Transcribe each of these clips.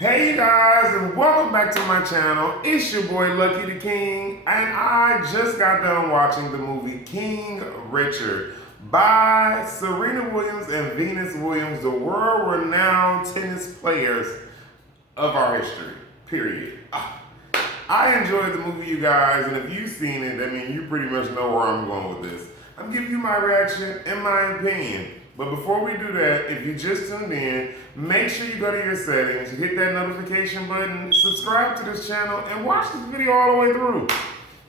Hey you guys, and welcome back to my channel. It's your boy Lucky the King, and I just got done watching the movie King Richard by Serena Williams and Venus Williams, the world-renowned tennis players of our history, period. I enjoyed the movie, you guys, and if you've seen it, I mean, you pretty much know where I'm going with this. I'm giving you my reaction and my opinion. But before we do that, if you just tuned in, make sure you go to your settings, hit that notification button, subscribe to this channel, and watch this video all the way through.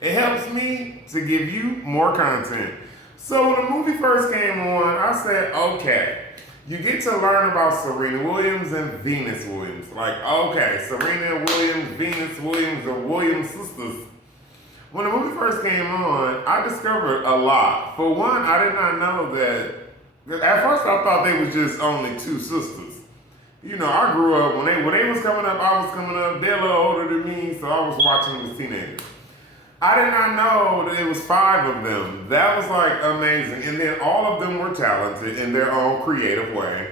It helps me to give you more content. So when the movie first came on, I said, okay, you get to learn about Serena Williams and Venus Williams. Like, okay, Serena Williams, Venus Williams, the Williams sisters. When the movie first came on, I discovered a lot. For one, I did not know that. At first, I thought they was just only two sisters. You know, I grew up when they was coming up. I was coming up. They're a little older than me, so I was watching them as teenagers. I did not know that it was five of them. That was like amazing, and then all of them were talented in their own creative way.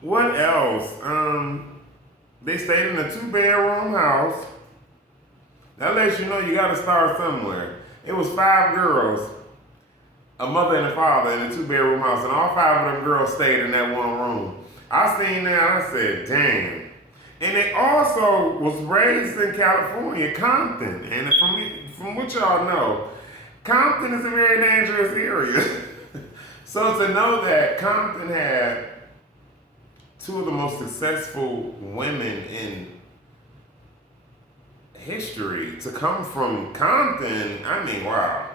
What else? They stayed in a two-bedroom house. That lets you know you got to start somewhere. It was five girls, a mother and a father in a two-bedroom house, and all five of them girls stayed in that one room. I seen that, I said, dang. And it also was raised in California, Compton. And from what y'all know, Compton is a very dangerous area. So to know that Compton had two of the most successful women in history, to come from Compton, I mean, wow.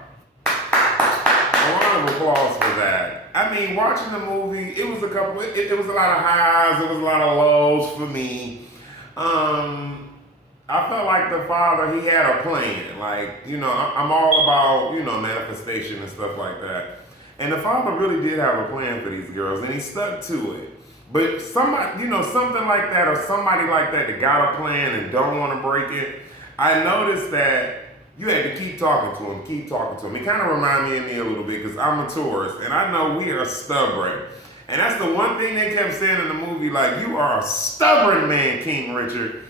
A round of applause for that. I mean, watching the movie, it was a couple, it was a lot of highs, it was a lot of lows for me. I felt like the father, he had a plan. Like, you know, I'm all about, you know, manifestation and stuff like that. And the father really did have a plan for these girls, and he stuck to it. But somebody, you know, something like that, or somebody like that got a plan and don't want to break it, I noticed that you had to keep talking to him, keep talking to him. It kind of reminded me a little bit, because I'm a tourist, and I know we are stubborn. And that's the one thing they kept saying in the movie, like, you are a stubborn man, King Richard.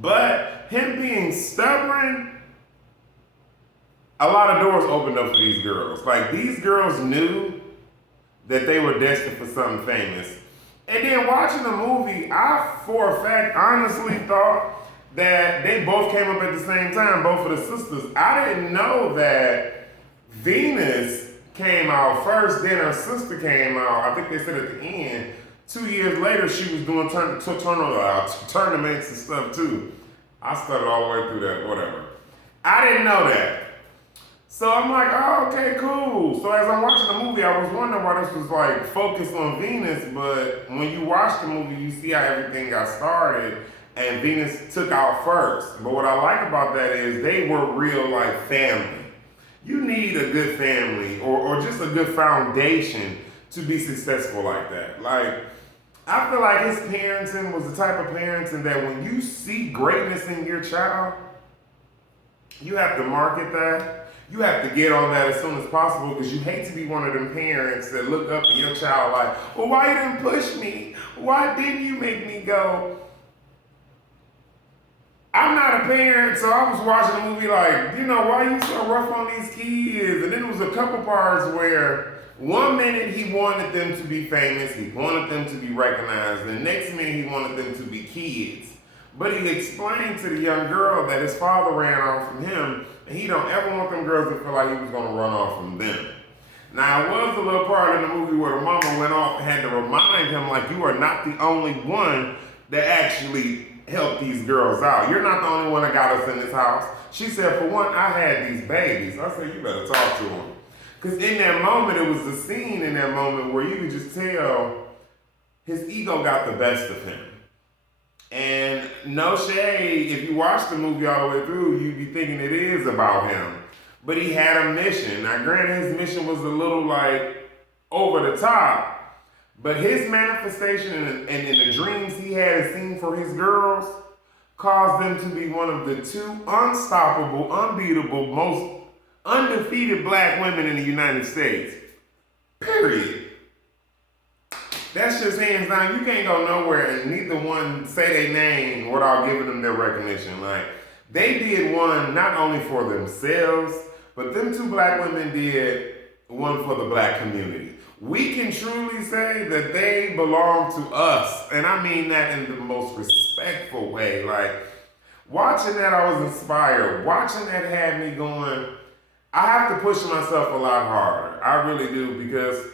But him being stubborn, a lot of doors opened up for these girls. Like, these girls knew that they were destined for something famous. And then watching the movie, I, for a fact, honestly thought that they both came up at the same time, both of the sisters. I didn't know that Venus came out first, then her sister came out. I think they said at the end, 2 years later, she was doing tournaments and stuff too. I started all the way through that, whatever. I didn't know that. So I'm like, oh, okay, cool. So as I'm watching the movie, I was wondering why this was like focused on Venus, but when you watch the movie, you see how everything got started, and Venus took out first. But what I like about that is they were real like family. You need a good family or just a good foundation to be successful like that. Like, I feel like his parenting was the type of parenting that when you see greatness in your child, you have to market that. You have to get on that as soon as possible, because you hate to be one of them parents that look up at your child like, well, why you didn't push me? Why didn't you make me go? I'm not a parent, so I was watching the movie like, you know, why you so rough on these kids? And then there was a couple parts where one minute he wanted them to be famous, he wanted them to be recognized, the next minute he wanted them to be kids. But he explained to the young girl that his father ran off from him, and he don't ever want them girls to feel like he was gonna run off from them. Now, it was a little part in the movie where the mama went off and had to remind him, like, you are not the only one that actually help these girls out. You're not the only one that got us in this house. She said, for one, I had these babies. I said, you better talk to them. Because in that moment, it was the scene in that moment where you could just tell his ego got the best of him. And no shade, if you watch the movie all the way through, you'd be thinking it is about him. But he had a mission. Now, granted, his mission was a little like over the top, but his manifestation and the dreams he had seen for his girls caused them to be one of the two unstoppable, unbeatable, most undefeated black women in the United States. Period. That's just hands down. You can't go nowhere and neither one say their name without giving them their recognition. Like, they did one not only for themselves, but them two black women did one for the black community. We can truly say that they belong to us. And I mean that in the most respectful way. Like, watching that, I was inspired. Watching that had me going, I have to push myself a lot harder. I really do, because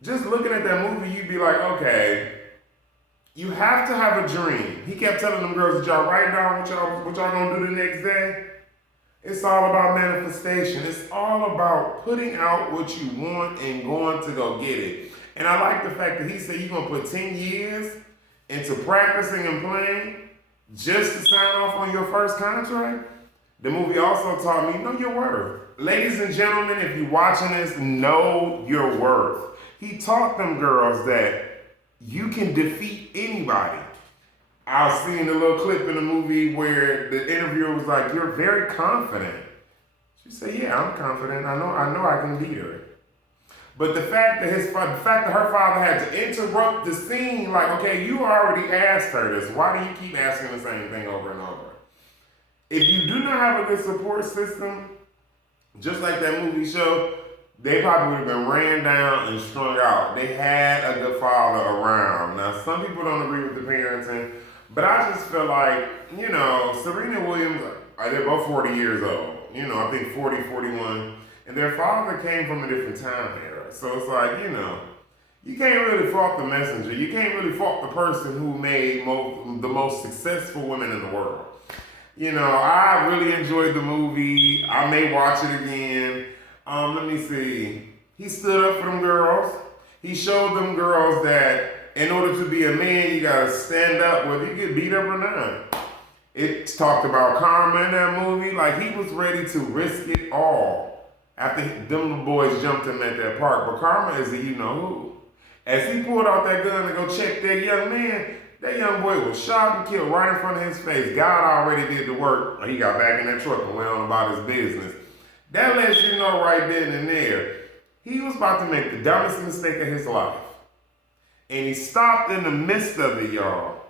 just looking at that movie, you'd be like, okay, you have to have a dream. He kept telling them girls, did y'all write down what y'all gonna do the next day? It's all about manifestation. It's all about putting out what you want and going to go get it. And I like the fact that he said you're gonna put 10 years into practicing and playing just to sign off on your first contract. The movie also taught me, know your worth. Ladies and gentlemen, if you're watching this, know your worth. He taught them girls that you can defeat anybody. I was seeing a little clip in the movie where the interviewer was like, you're very confident. She said, yeah, I'm confident. I know I can beat her. But the fact that her father had to interrupt the scene, like, okay, you already asked her this. Why do you keep asking the same thing over and over? If you do not have a good support system, just like that movie show, they probably would have been ran down and strung out. They had a good father around. Now, some people don't agree with the parenting, but I just feel like, you know, Serena Williams, they're both 40 years old. You know, I think 40, 41. And their father came from a different time era. So it's like, you know, you can't really fault the messenger. You can't really fault the person who made the most successful women in the world. You know, I really enjoyed the movie. I may watch it again. Let me see. He stood up for them girls. He showed them girls that in order to be a man, you gotta stand up whether you get beat up or not. It talked about karma in that movie. Like, he was ready to risk it all after them boys jumped him at that park. But karma is the you know who. As he pulled out that gun to go check that young man, that young boy was shot and killed right in front of his face. God already did the work. He got back in that truck and went on about his business. That lets you know right then and there, he was about to make the dumbest mistake of his life. And he stopped in the midst of it, y'all,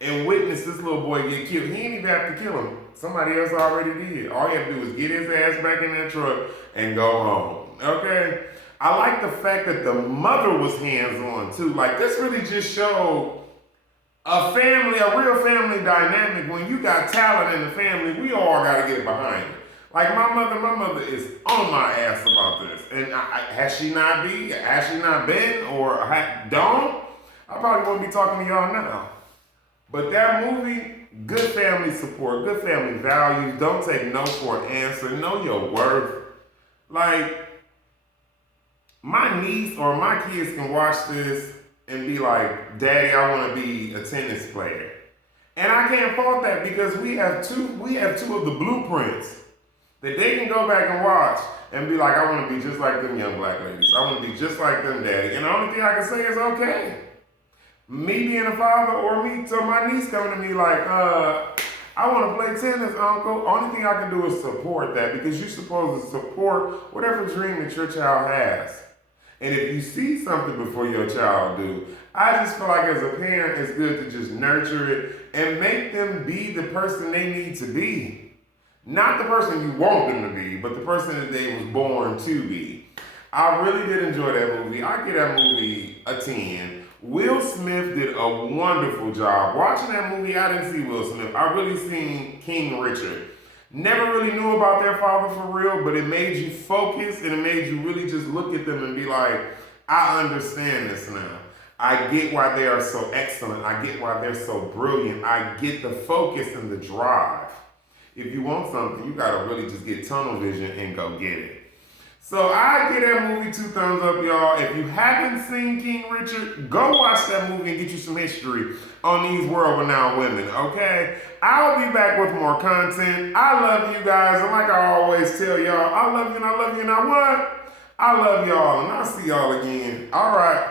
and witnessed this little boy get killed. He didn't even have to kill him. Somebody else already did. All he had to do was get his ass back in that truck and go home, okay? I like the fact that the mother was hands-on, too. Like, this really just showed a real family dynamic. When you got talent in the family, we all got to get behind it. Like, my mother is on my ass about this. And has she not been, or don't? I probably wouldn't be talking to y'all now. But that movie, good family support, good family values. Don't take no for an answer. Know your worth. Like, my niece or my kids can watch this and be like, Daddy, I want to be a tennis player. And I can't fault that, because we have two of the blueprints that they can go back and watch and be like, I want to be just like them young black ladies. I want to be just like them, Daddy. And the only thing I can say is, okay. Me being a father, or my niece coming to me like, I want to play tennis, Uncle. Only thing I can do is support that, because you're supposed to support whatever dream that your child has. And if you see something before your child do, I just feel like as a parent, it's good to just nurture it and make them be the person they need to be. Not the person you want them to be, but the person that they was born to be. I really did enjoy that movie. I give that movie a 10. Will Smith did a wonderful job. Watching that movie, I didn't see Will Smith. I really seen King Richard. Never really knew about their father for real, but it made you focus, and it made you really just look at them and be like, I understand this now. I get why they are so excellent. I get why they're so brilliant. I get the focus and the drive. If you want something, you gotta really just get tunnel vision and go get it. So I give that movie 2 thumbs up, y'all. If you haven't seen King Richard, go watch that movie and get you some history on these world-renowned women, okay? I'll be back with more content. I love you guys, and like I always tell y'all, I love you and I love you, and I what? I love y'all, and I'll see y'all again. All right.